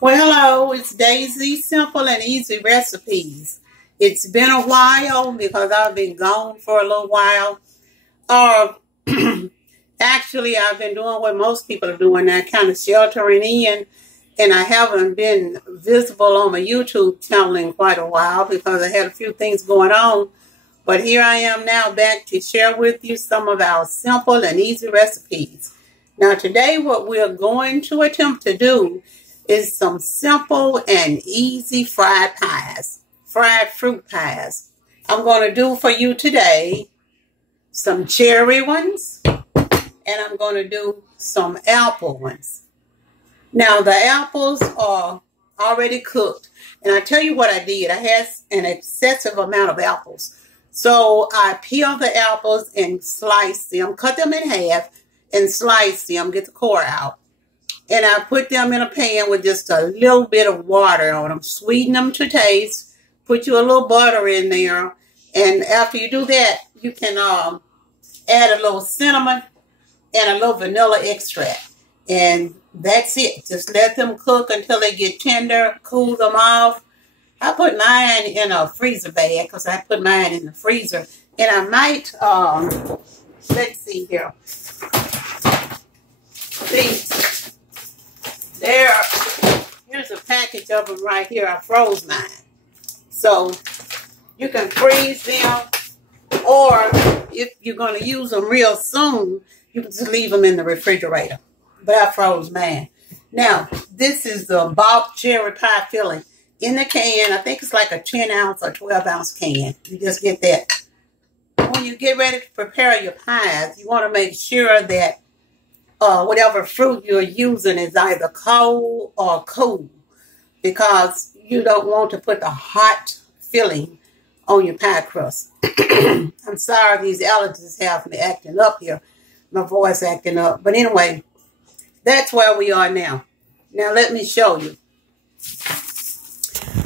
Well, hello, it's Daisy, Simple and Easy Recipes. It's been a while because I've been gone for a little while. Uh, Actually, I've been doing what most people are doing now, kind of sheltering in, and I haven't been visible on my YouTube channel in quite a while because I had a few things going on. But here I am now back to share with you some of our simple and easy recipes. Now, today what we're going to attempt to do is some simple and easy fried pies, fried fruit pies. I'm going to do for you today some cherry ones, and I'm going to do some apple ones. Now, the apples are already cooked, and I tell you what I did. I had an excessive amount of apples. So I peeled the apples and sliced them, cut them in half, and sliced them, get the core out. And I put them in a pan with just a little bit of water on them. Sweeten them to taste. Put you a little butter in there. And after you do that, you can add a little cinnamon and a little vanilla extract. And that's it. Just let them cook until they get tender. Cool them off. I put mine in a freezer bag because I put mine in the freezer. And I might, let's see here. See. Here's a package of them right here. I froze mine. So you can freeze them, or if you're going to use them real soon, you can just leave them in the refrigerator. But I froze mine. Now, this is the bulk cherry pie filling in the can. I think it's like a 10-ounce or 12-ounce can. You just get that. When you get ready to prepare your pies, you want to make sure that whatever fruit you're using is either cold or cool, because you don't want to put the hot filling on your pie crust. I'm sorry, these allergies have me acting up here. My voice acting up. But anyway, that's where we are now. Now let me show you.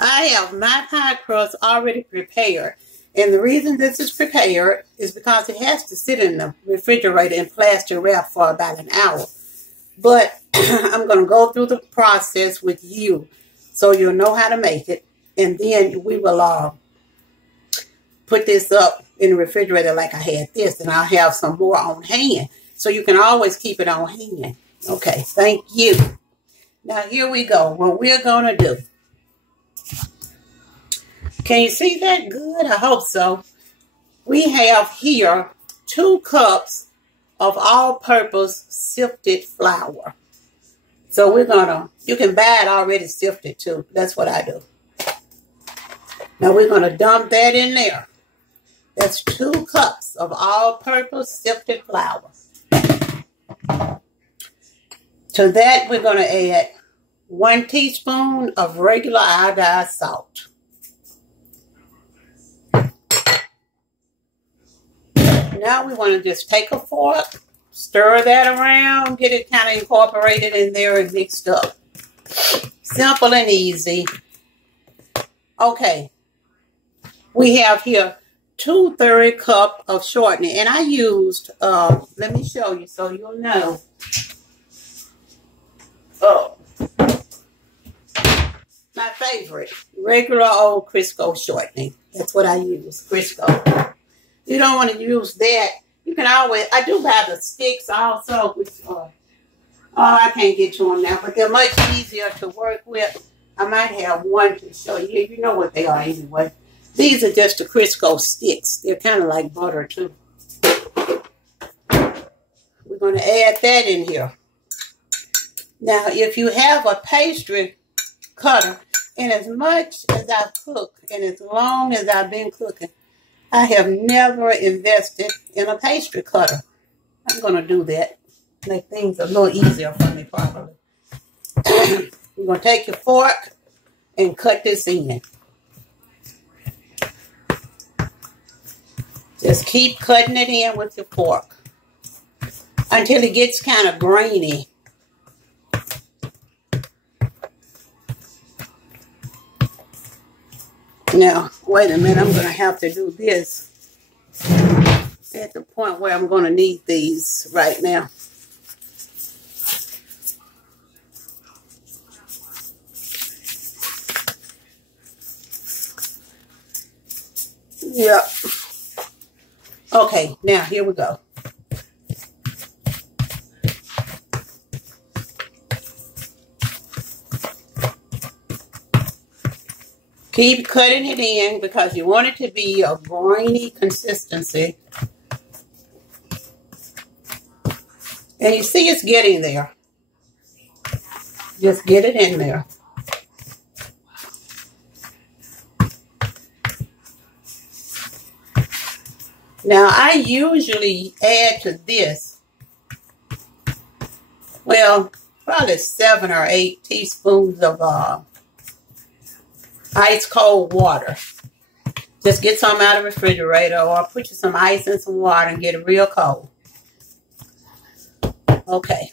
I have my pie crust already prepared. And the reason this is prepared is because it has to sit in the refrigerator in plastic wrap for about an hour. But I'm going to go through the process with you so you'll know how to make it. And then we will put this up in the refrigerator like I had this. And I'll have some more on hand. So you can always keep it on hand. Okay, thank you. Now here we go. What we're going to do. Can you see that good? I hope so. We have here 2 cups of all-purpose sifted flour. So we're going to, you can buy it already sifted too. That's what I do. Now we're going to dump that in there. That's 2 cups of all-purpose sifted flour. To that, we're going to add 1 teaspoon of regular iodized salt. Now we want to just take a fork, stir that around, get it kind of incorporated in there and mixed up. Simple and easy. Okay. We have here 2/3 cups of shortening. And I used, let me show you so you'll know. Oh. My favorite, regular old Crisco shortening. That's what I use, Crisco. You don't want to use that. You can always, I do buy the sticks also, which I can't get to them now, but they're much easier to work with. I might have one to show you. You know what they are anyway. These are just the Crisco sticks. They're kind of like butter too. We're going to add that in here. Now, if you have a pastry cutter, and as much as I cook, and as long as I've been cooking, I have never invested in a pastry cutter. I'm going to do that. Make things a little easier for me probably. You're going to take your fork and cut this in. Just keep cutting it in with your fork until it gets kind of grainy. Now, wait a minute, I'm going to have to do this at the point where I'm going to need these right now. Yep. Okay, now here we go. Keep cutting it in because you want it to be a grainy consistency. And you see it's getting there. Just get it in there. Now, I usually add to this, well, probably 7 or 8 teaspoons of ice cold water. Just get some out of the refrigerator or put you some ice in some water and get it real cold. Okay.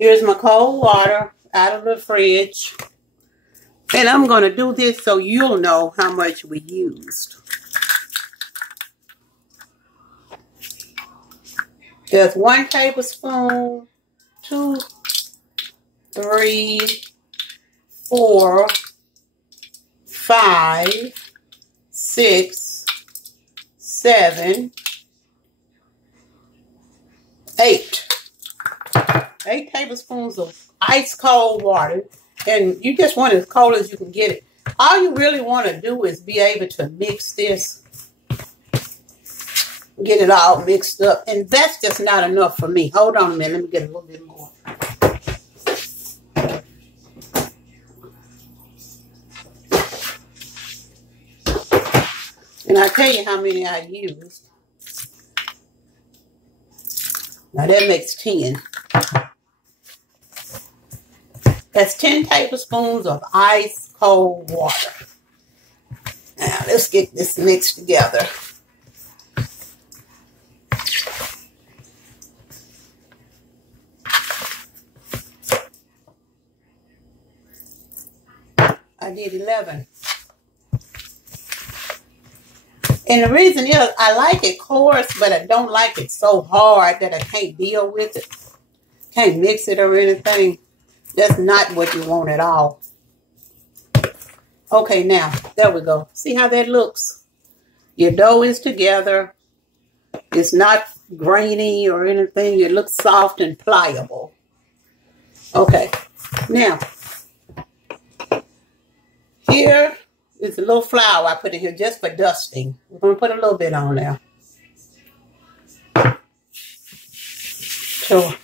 Here's my cold water out of the fridge. And I'm going to do this so you'll know how much we used. There's 1 tablespoon, 2, 3, 4, 5, 6, 7, 8. 8 tablespoons of ice cold water. And you just want it as cold as you can get it. All you really want to do is be able to mix this. Get it all mixed up. And that's just not enough for me. Hold on a minute. Let me get a little bit more. And I'll tell you how many I used. Now that makes 10. That's 10 tablespoons of ice cold water. Now let's get this mixed together. I did 11. And the reason is I like it coarse, but I don't like it so hard that I can't deal with it. Can't mix it or anything. That's not what you want at all. Okay, now, there we go. See how that looks? Your dough is together. It's not grainy or anything. It looks soft and pliable. Okay, now, here is a little flour I put in here just for dusting. We're going to put a little bit on there. So,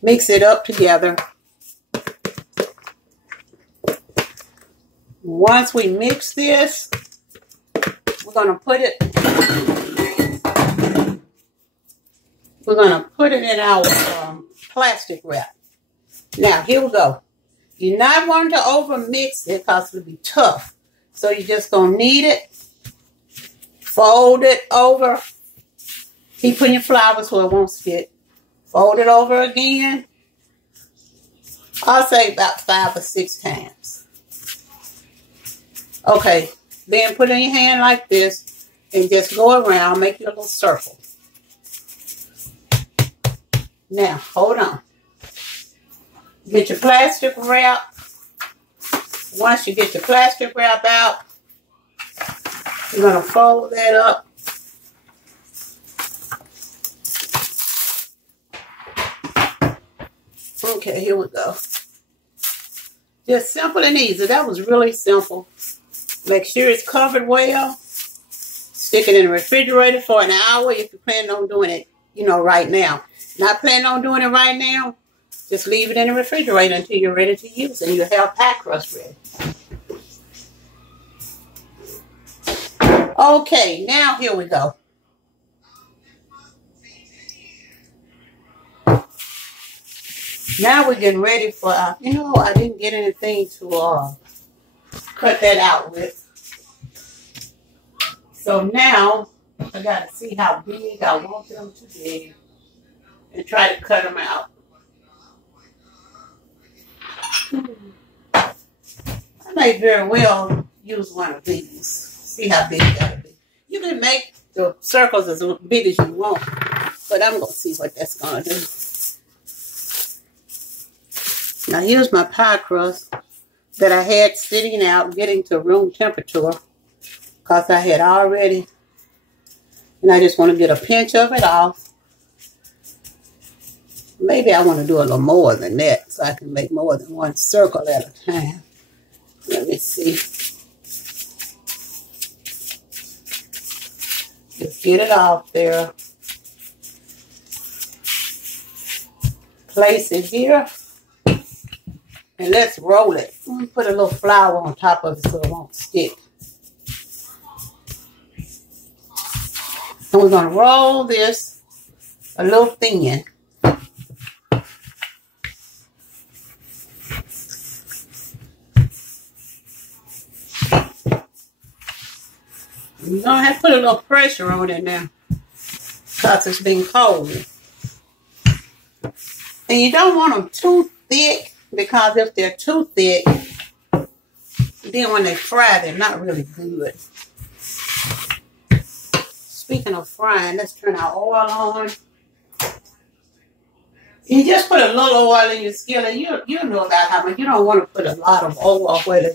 mix it up together. Once we mix this, we're going to put it in our plastic wrap. Now, here we go. You're not wanting to over mix it because it'll be tough. So you're just going to knead it, fold it over. Keep putting your flour so it won't stick. Fold it over again. I'll say about 5 or 6 times. Okay, then put it in your hand like this and just go around, make your little circle. Now, hold on. Get your plastic wrap. Once you get your plastic wrap out, you're going to fold that up. Okay, here we go. Just simple and easy. That was really simple. Make sure it's covered well. Stick it in the refrigerator for an hour if you're planning on doing it, right now. Not planning on doing it right now, just leave it in the refrigerator until you're ready to use it and you'll have pie crust ready. Okay, now here we go. Now we're getting ready for, I didn't get anything to cut that out with. So now, I got to see how big I want them to be and try to cut them out. I may very well use one of these. See how big that'll be. You can make the circles as big as you want, but I'm going to see what that's going to do. Now here's my pie crust that I had sitting out, getting to room temperature, because I had already, and I just want to get a pinch of it off. Maybe I want to do a little more than that, so I can make more than one circle at a time. Let me see. Just get it off there. Place it here. And let's roll it. Put a little flour on top of it so it won't stick. And we're going to roll this a little thin. You're going to have to put a little pressure on it now, because it's been cold. And you don't want them too thick, because if they're too thick, then when they fry, they're not really good. Speaking of frying, let's turn our oil on. You just put a little oil in your skillet. You know about how much. You don't want to put a lot of oil. Whether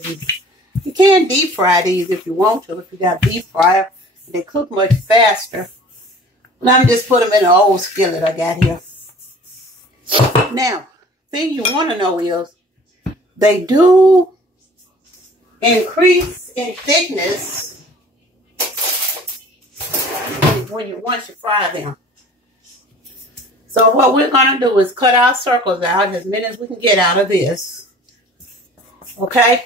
you can deep fry these if you want to. If you got deep fryer, they cook much faster. And I'm just put them in an old skillet I got here. Now, thing you want to know is they do increase in thickness once you fry them. So what we're going to do is cut our circles out as many as we can get out of this. Okay?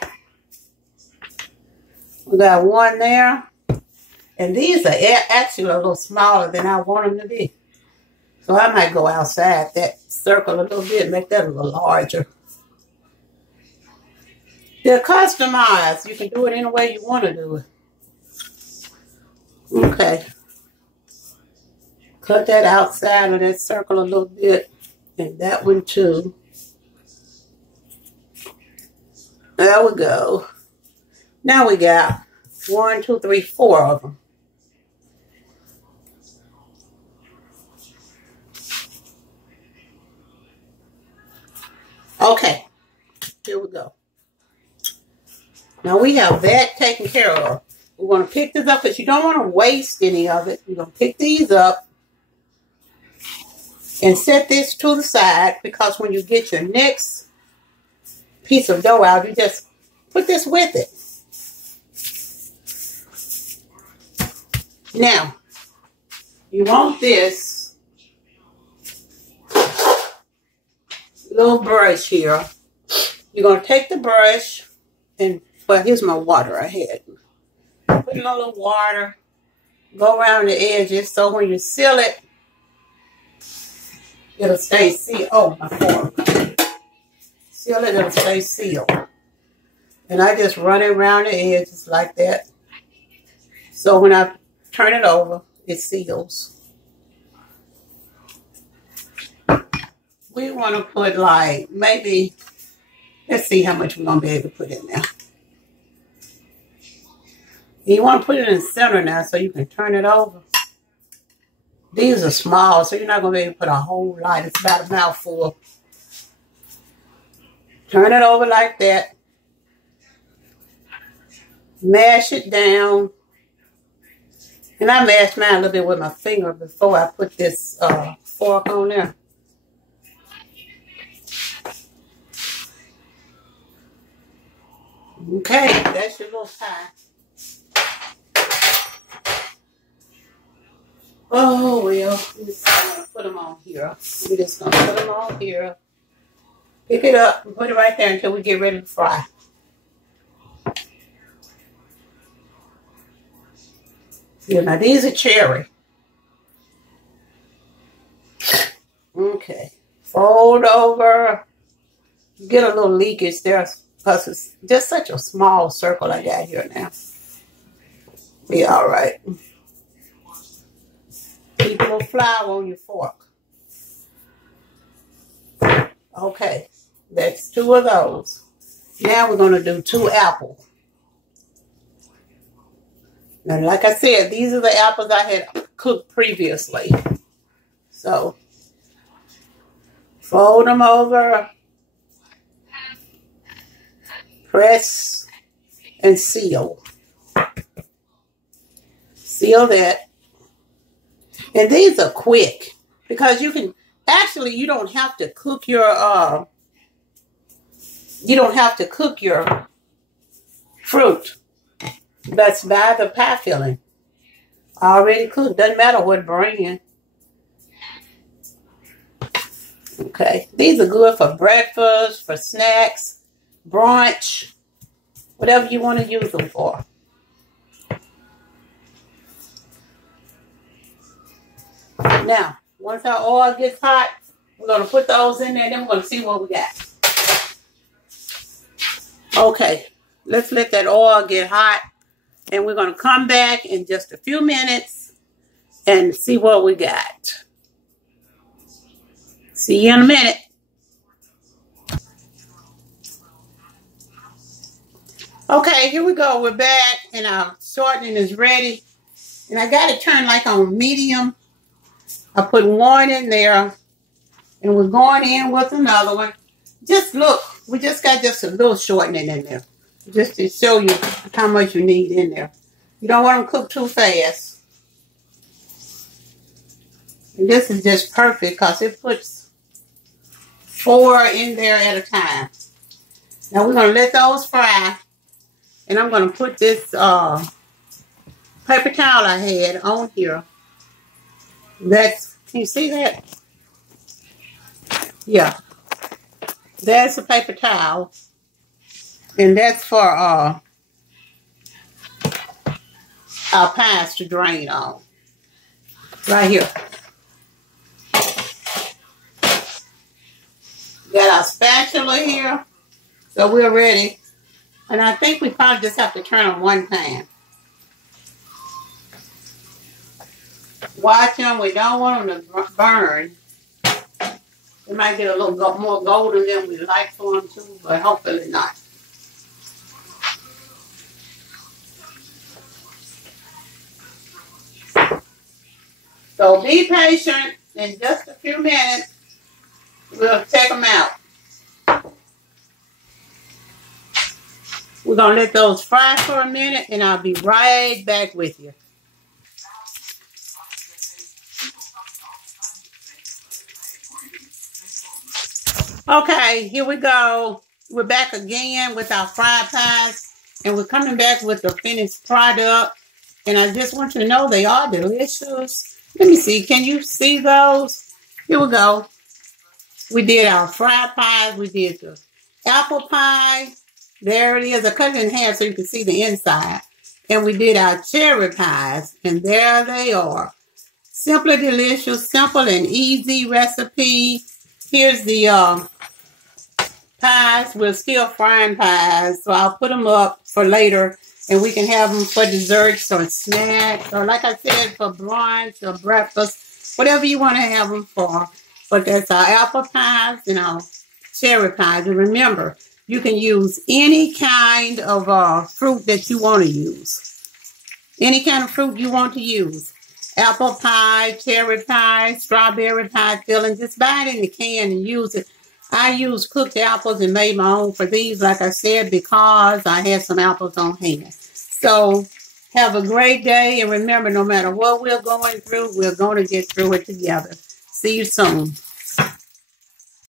We got one there. And these are actually a little smaller than I want them to be. So I might go outside that circle a little bit, make that a little larger. They're customized. You can do it any way you want to do it. Okay. Cut that outside of that circle a little bit. And that one too. There we go. Now we got 1, 2, 3, 4 of them. Okay. Here we go. Now we have that taken care of. We're going to pick this up because you don't want to waste any of it. You're going to pick these up and set this to the side, because when you get your next piece of dough out, you just put this with it. Now, you want this little brush here. You're going to take the brush and, well, here's my water I had. Put in a little water, go around the edges so when you seal it, it'll stay sealed. Oh, my fork. Seal it, it'll stay sealed. And I just run it around the edges like that. So when I turn it over, it seals. We want to put like maybe, let's see how much we're going to be able to put in there. You want to put it in the center now so you can turn it over. These are small, so you're not going to be able to put a whole lot. It's about a mouthful. Turn it over like that. Mash it down. And I mashed mine a little bit with my finger before I put this fork on there. Okay, that's your little pie. Oh, well, I'm just going to put them on here. We're just going to put them on here. Pick it up and put it right there until we get ready to fry. Yeah, now these are cherry. Okay. Fold over. Get a little leakage there because it's just such a small circle I got here now. Be all right. Keep a little flour on your fork. Okay. That's 2 of those. Now we're going to do 2 apples. Now, like I said, these are the apples I had cooked previously. So, fold them over. press and seal. Seal that. And these are quick because you can actually, you don't have to cook your fruit. That's by the pie filling. Already cooked. Doesn't matter what brand. Okay. These are good for breakfast, for snacks, brunch, whatever you want to use them for. Now, once our oil gets hot, we're going to put those in there. Then we're going to see what we got. Okay. Let's let that oil get hot. And we're going to come back in just a few minutes and see what we got. See you in a minute. Okay, here we go. We're back and our shortening is ready. And I got it turned like on medium. I put one in there and we're going in with another one. Just look, we just got just a little shortening in there. Just to show you how much you need in there. You don't want them cooked too fast. And this is just perfect because it puts 4 in there at a time. Now we're going to let those fry. And I'm going to put this paper towel I had on here. That's, can you see that? Yeah. That's a paper towel. And that's for our pies to drain on. Right here. Got our spatula here. So we're ready. And I think we probably just have to turn on one pan. Watch them. We don't want them to burn. They might get a little more golden than we like for them to, but hopefully not. So be patient. In just a few minutes, we'll take them out. We're going to let those fry for a minute, and I'll be right back with you. Okay, here we go. We're back again with our fried pies, and we're coming back with the finished product. And I just want you to know they are delicious. Let me see. Can you see those? Here we go. We did our fried pies. We did the apple pie. There it is. I cut it in half so you can see the inside. And we did our cherry pies. And there they are. Simply delicious, simple and easy recipe. Here's the pies. We're still frying pies. So I'll put them up for later. And we can have them for desserts or snacks. Or like I said, for brunch or breakfast. Whatever you want to have them for. But that's our apple pies and our cherry pies. And remember, you can use any kind of fruit that you want to use. Any kind of fruit you want to use. Apple pie, cherry pie, strawberry pie filling. Just buy it in the can and use it. I used cooked apples and made my own for these, like I said, because I had some apples on hand. So, have a great day. And remember, no matter what we're going through, we're going to get through it together. See you soon.